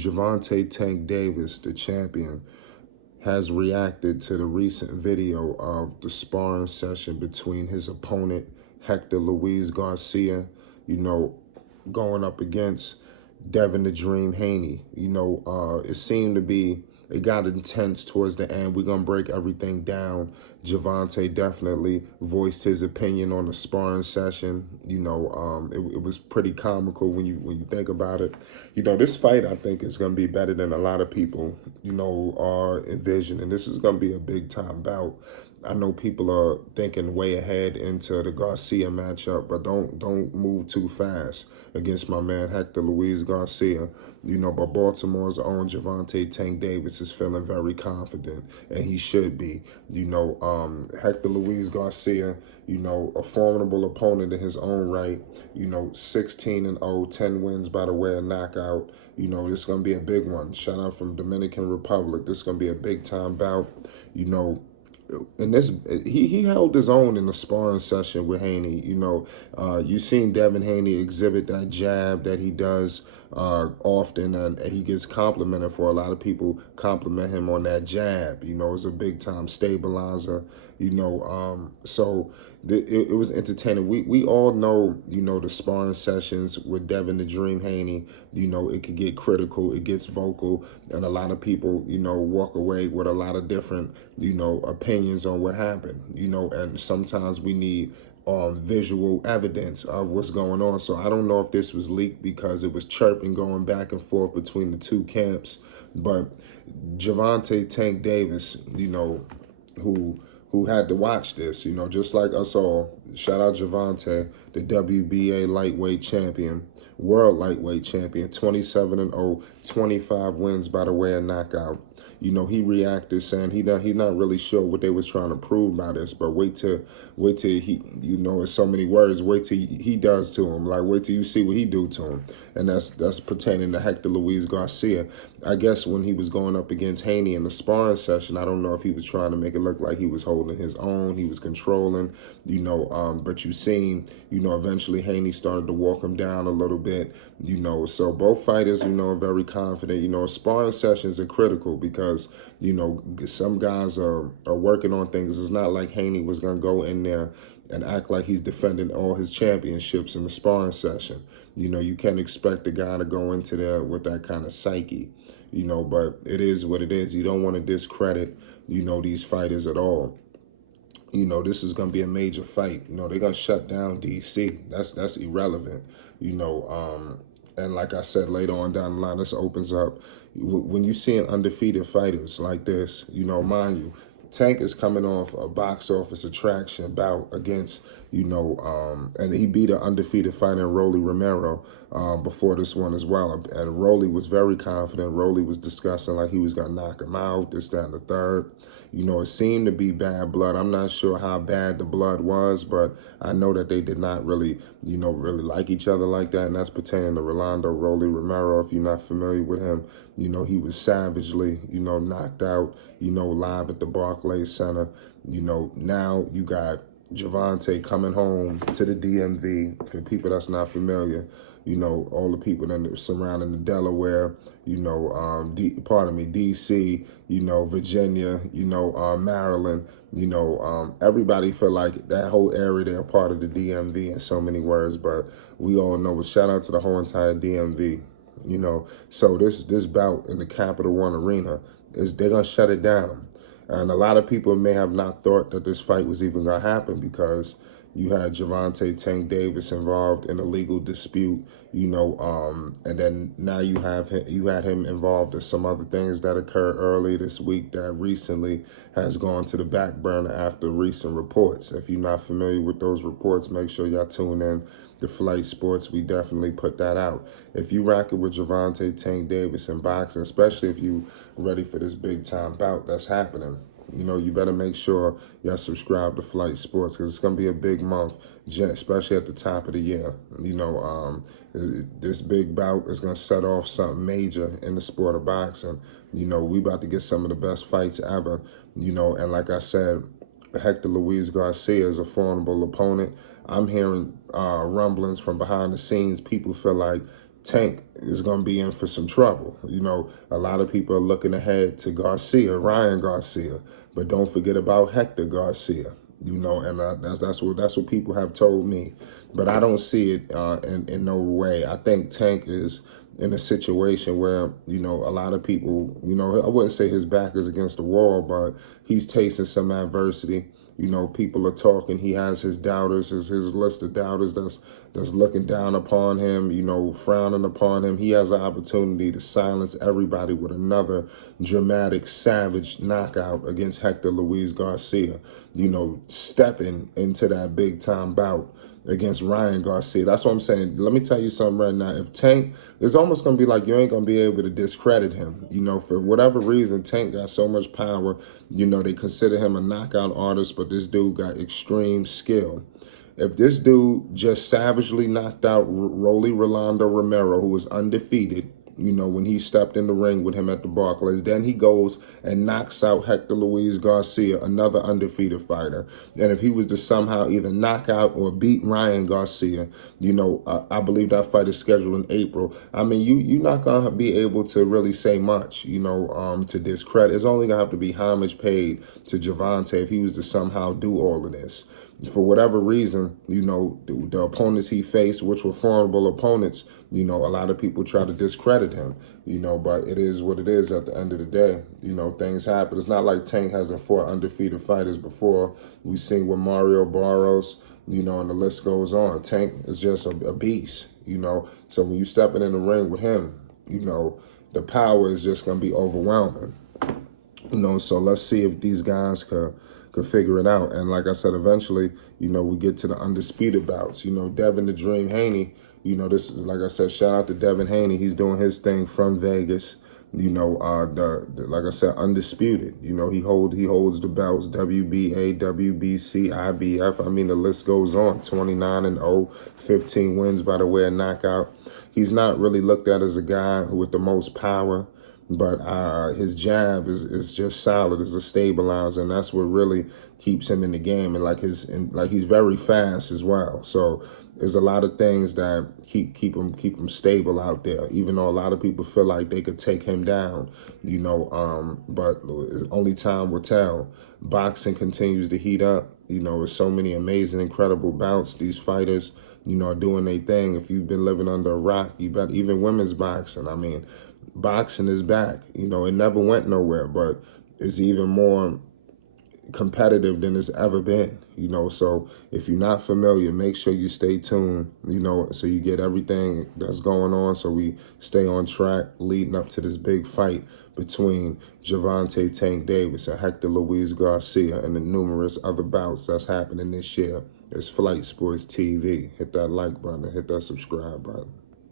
Gervonta "Tank" Davis, the champion, has reacted to the recent video of the sparring session between his opponent, Hector Garcia, going up against Devin the Dream Haney. It seemed to be, it got intense towards the end. We're going to break everything down. Gervonta definitely voiced his opinion on the sparring session. It was pretty comical when you think about it. This fight, I think, is going to be better than a lot of people, are envisioning. This is going to be a big-time bout. I know people are thinking way ahead into the Garcia matchup, but don't move too fast against my man Hector Garcia. But Baltimore's own Gervonta "Tank" Davis is feeling very confident, and he should be. Hector Garcia, a formidable opponent in his own right. 16-0, 10 wins by the way of knockout. This is gonna be a big one. Shout out from Dominican Republic. This is gonna be a big time bout. And this, he held his own in the sparring session with Haney. You've seen Devin Haney exhibit that jab that he does often, and he gets complimented for. A lot of people compliment him on that jab. It's a big time stabilizer. So it was entertaining. We all know, the sparring sessions with Devin the Dream Haney, it could get critical, it gets vocal, and a lot of people, walk away with a lot of different, opinions on what happened, and sometimes we need visual evidence of what's going on. So I don't know if this was leaked because it was chirping going back and forth between the two camps, but Gervonta "Tank" Davis, who had to watch this, just like us all. Shout out Gervonta, the WBA lightweight champion, world lightweight champion, 27-0, 25 wins by the way of knockout. He reacted saying he not really sure what they was trying to prove by this, but wait till he, in so many words, wait till he does to him. Like, wait till you see what he do to him. And that's pertaining to Hector Garcia. I guess when he was going up against Haney in the sparring session, I don't know if he was trying to make it look like he was holding his own, he was controlling, but you seen, eventually Haney started to walk him down a little bit, so both fighters, are very confident. Sparring sessions are critical because, some guys are working on things. It's not like Haney was going to go in there and act like he's defending all his championships in the sparring session. You can't expect a guy to go into there with that kind of psyche, but it is what it is. You don't want to discredit, these fighters at all. This is going to be a major fight. They're going to shut down D.C. That's irrelevant, and like I said, later on down the line, this opens up. When you see undefeated fighters like this, mind you, Tank is coming off a box office attraction bout against, and he beat an undefeated fighter in Rolly Romero before this one as well. And Rolly was very confident. Rolly was discussing like he was going to knock him out, this, that, and the third. It seemed to be bad blood. I'm not sure how bad the blood was, but I know that they did not really, really like each other like that. And that's pertaining to Rolando Rolly Romero. If you're not familiar with him, he was savagely, knocked out, live at the Barclays Center. Now you got Gervonta coming home to the DMV. For people that's not familiar, all the people that are surrounding the Delaware, DC, Virginia, Maryland, everybody feel like that whole area, they're part of the DMV in so many words, but we all know, shout out to the whole entire DMV, so this bout in the Capital One Arena, they're going to shut it down. And a lot of people may have not thought that this fight was even going to happen because you had Gervonta "Tank" Davis involved in a legal dispute, and then now you had him involved in some other things that occurred early this week that recently has gone to the back burner after recent reports. If you're not familiar with those reports, make sure y'all tune in to Flight Sports. We definitely put that out. If you rock it with Gervonta "Tank" Davis in boxing, especially if you ready for this big time bout that's happening, you better make sure y'all subscribe to Flight Sports because it's going to be a big month, especially at the top of the year. This big bout is going to set off something major in the sport of boxing. We about to get some of the best fights ever, and like I said, Hector Garcia is a formidable opponent. I'm hearing rumblings from behind the scenes. People feel like Tank is going to be in for some trouble. You know, a lot of people are looking ahead to Garcia, Ryan Garcia, but don't forget about Hector Garcia. You know, and that's what people have told me, but I don't see it in no way. I think Tank is in a situation where, you know, a lot of people, you know, I wouldn't say his back is against the wall, but he's tasting some adversity. You know, people are talking. He has his doubters, his list of doubters that's looking down upon him, you know, frowning upon him. He has an opportunity to silence everybody with another dramatic, savage knockout against Hector Luis Garcia, you know, stepping into that big-time bout against Ryan Garcia. That's what I'm saying. Let me tell you something right now. If Tank, it's almost going to be like you ain't going to be able to discredit him. You know, for whatever reason, Tank got so much power. You know, they consider him a knockout artist, but this dude got extreme skill. If this dude just savagely knocked out Rolando Romero, who was undefeated, you know, when he stepped in the ring with him at the Barclays, then he goes and knocks out Hector Luis Garcia, another undefeated fighter. And if he was to somehow either knock out or beat Ryan Garcia, you know, I believe that fight is scheduled in April. I mean, you're not going to be able to really say much, you know, to discredit. It's only going to have to be homage paid to Gervonta if he was to somehow do all of this. For whatever reason, you know, the opponents he faced, which were formidable opponents, you know, a lot of people try to discredit him, you know, but it is what it is at the end of the day. You know, things happen. It's not like Tank hasn't fought undefeated fighters before. We've seen with Mario Barros, you know, and the list goes on. Tank is just a beast, you know. So when you stepping in the ring with him, you know, the power is just going to be overwhelming. You know, so let's see if these guys could figure it out. And like I said, eventually, you know, we get to the undisputed bouts. You know, Devin the Dream Haney, you know, this, like I said, shout out to Devin Haney. He's doing his thing from Vegas. You know, like I said, undisputed. You know, he holds the belts, WBA, WBC, IBF. I mean, the list goes on. 29-0, 15 wins by the way of knockout. He's not really looked at as a guy with the most power, but his jab is just solid as a stabilizer, and that's what really keeps him in the game. And he's very fast as well. So there's a lot of things that keep him stable out there. Even though a lot of people feel like they could take him down, you know. But only time will tell. Boxing continues to heat up. You know, there's so many amazing, incredible bouts. These fighters, you know, are doing their thing. If you've been living under a rock, you bet. Even women's boxing. I mean, boxing is back. You know, it never went nowhere, but it's even more competitive than it's ever been, you know. So if you're not familiar, make sure you stay tuned, you know, so you get everything that's going on, so we stay on track leading up to this big fight between Gervonta Tank Davis and Hector Luis Garcia and the numerous other bouts that's happening this year. It's Flight Sports TV. Hit that like button, hit that subscribe button.